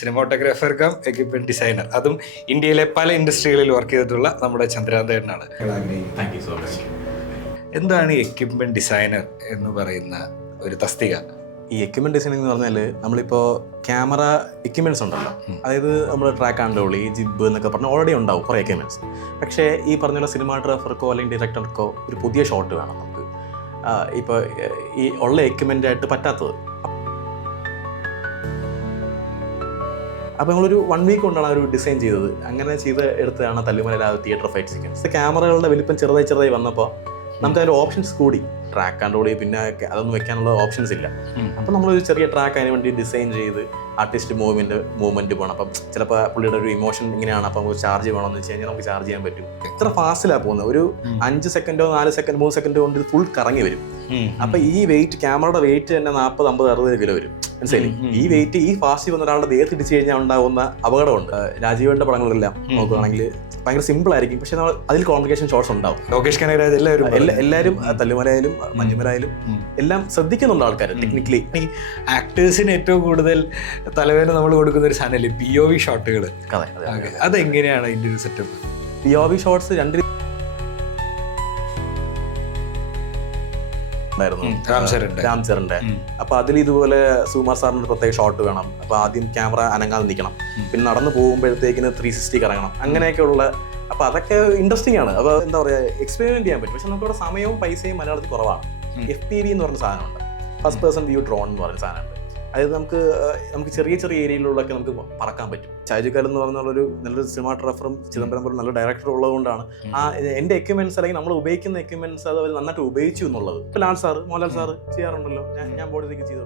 Cinematographer come equipment designer, അതും ഇന്ത്യയിലെ പല ഇൻഡസ്ട്രികളിൽ വർക്ക് ചെയ്തിട്ടുള്ള നമ്മുടെ ചന്ദ്രാന്തേട്ടനാണ്. Thank you so much. എന്താണ് ഈ എക്യുപ്മെന്റ് ഡിസൈനർ എന്ന് പറയുന്ന ഒരു തസ്തിക? ഈ എക്യുപ്മെന്റ് ഡിസൈനിങ് എന്ന് പറഞ്ഞാൽ നമ്മളിപ്പോൾ ക്യാമറ എക്യുപ്മെന്റ്സ് ഉണ്ടല്ലോ, അതായത് നമ്മൾ ട്രാക്ക് ആൻഡ് റോളി, ജിബ് എന്നൊക്കെ പറഞ്ഞാൽ ഓൾറെഡി ഉണ്ടാവും കുറേ എക്യുപ്മെന്റ്സ്. പക്ഷേ ഈ പറഞ്ഞ സിനിമാട്ടോഗ്രാഫർക്കോ അല്ലെങ്കിൽ ഡയറക്ടർക്കോ ഒരു പുതിയ ഷോട്ട് വേണം നമുക്ക്. ഇപ്പോൾ ഈ ഉള്ള എക്യുപ്മെൻ്റായിട്ട് പറ്റാത്തത്. അപ്പോൾ നമ്മളൊരു 1 വീക്ക് കൊണ്ടാണ് ആ ഒരു ഡിസൈൻ ചെയ്തത്. അങ്ങനെ ചെയ്ത് എടുത്തതാണ് തല്ലുമല തിയേറ്റർ ഫൈറ്റ് സീക്വൻസ്. ക്യാമറകളുടെ വലിപ്പം ചെറുതായി വന്നപ്പോൾ നമുക്ക് അതിൻ്റെ ഓപ്ഷൻസ് കൂടി. ട്രാക്ക് ആൻഡ് റോളി പിന്നെ അതൊന്നും വെക്കാനുള്ള ഓപ്ഷൻസ് ഇല്ല. അപ്പോൾ നമ്മളൊരു ചെറിയ ട്രാക്ക് അതിന് വേണ്ടി ഡിസൈൻ ചെയ്ത് ആർട്ടിസ്റ്റ് മൂവ്മെൻറ്റ് വേണം. അപ്പം ചിലപ്പോൾ പുള്ളിയുടെ ഒരു ഇമോഷൻ ഇങ്ങനെയാണ്, അപ്പം നമുക്ക് ചാർജ് വേണമെന്ന് വെച്ച് കഴിഞ്ഞാൽ നമുക്ക് ചാർജ് ചെയ്യാൻ പറ്റും. എത്ര ഫാസ്റ്റിലാണ് പോകുന്നത്, ഒരു 5 സെക്കൻഡോ 4 സെക്കൻഡ് 3 സെക്കൻഡ് കൊണ്ട് ഇത് ഫുൾ കറങ്ങി വരും. അപ്പം ഈ വെയിറ്റ്, ക്യാമറയുടെ വെയിറ്റ് തന്നെ 40, 50, 60 കിലോ വരും. മനസ്സിലായി? ഈ വെയിറ്റ് ഈ ഫാസ്റ്റ് വന്ന ഒരാളുടെ ദേഹത്ത് ഇടിച്ചു കഴിഞ്ഞാൽ ഉണ്ടാകുന്ന അപകടമുണ്ട്. രാജീവന്റെ പടങ്ങളെല്ലാം നോക്കുകയാണെങ്കിൽ ഭയങ്കര സിമ്പിൾ ആയിരിക്കും, പക്ഷെ നമ്മൾ അതിൽ കോംപ്ലിക്കേഷൻ ഷോട്ട്സ് ഉണ്ടാവും. ലോകേഷ് കനകരാജ് എല്ലാവരും തല്ലുമലയായാലും മഞ്ജുമലയായാലും എല്ലാം ശ്രദ്ധിക്കുന്നുണ്ട് ആൾക്കാർ ടെക്നിക്കലി. ഈ ആക്ടേഴ്സിന് ഏറ്റവും കൂടുതൽ തലവേദന നമ്മൾ കൊടുക്കുന്ന ഒരു സാധനമല്ലേ POV ഷോട്ടുകൾ? അതെങ്ങനെയാണ് അതിന്റെ ഒരു സെറ്റപ്പ്? POV shots 2 രാംചരന്റെ. അപ്പൊ അതിൽ ഇതുപോലെ സുകുമാർ സാറിന്റെ പ്രത്യേക ഷോട്ട് വേണം. അപ്പൊ ആദ്യം ക്യാമറ അനങ്ങാതെ നിൽക്കണം, പിന്നെ നടന്നു പോകുമ്പോഴത്തേക്കിന് 360 കറങ്ങണം, അങ്ങനെയൊക്കെയുള്ള. അപ്പൊ അതൊക്കെ ഇൻട്രസ്റ്റിംഗ് ആണ്. അപ്പൊ എന്താ പറയാ, എക്സ്പെരിമെന്റ് ചെയ്യാൻ പറ്റും. പക്ഷെ നമുക്കിവിടെ സമയവും പൈസയും മലയാളത്തിൽ കുറവാണ്. FPV എന്ന് പറഞ്ഞ സാധനമുണ്ട്, ഫസ്റ്റ് പേഴ്സൺ വ്യൂ ഡ്രോൺ എന്ന് പറഞ്ഞ സാധനമുണ്ട്. അതായത് നമുക്ക് ചെറിയ ഏരിയയിലുള്ളൊക്കെ നമുക്ക് പറക്കാൻ പറ്റും. ഷാജുഖാൻ എന്ന് പറഞ്ഞൊരു നല്ലൊരു സിനിമാട്ടോഗ്രാഫറും ചിദംബരം പോലെ നല്ല ഡയറക്ടർ ഉള്ളതുകൊണ്ടാണ് എൻ്റെ എക്യുപ്മെന്റ്സ് അല്ലെങ്കിൽ നമ്മൾ ഉപയോഗിക്കുന്ന എക്യുപ്മെന്റ്സ് അത് അവർ നന്നായിട്ട് ഉപയോഗിച്ചു എന്നുള്ളത്. ഇപ്പൊ ലാൽ സാറ്, മോഹൻലാൽ സാറ് ചെയ്യാറുണ്ടല്ലോ, ഞാൻ ബോഡിയിലേക്ക് ചെയ്തു.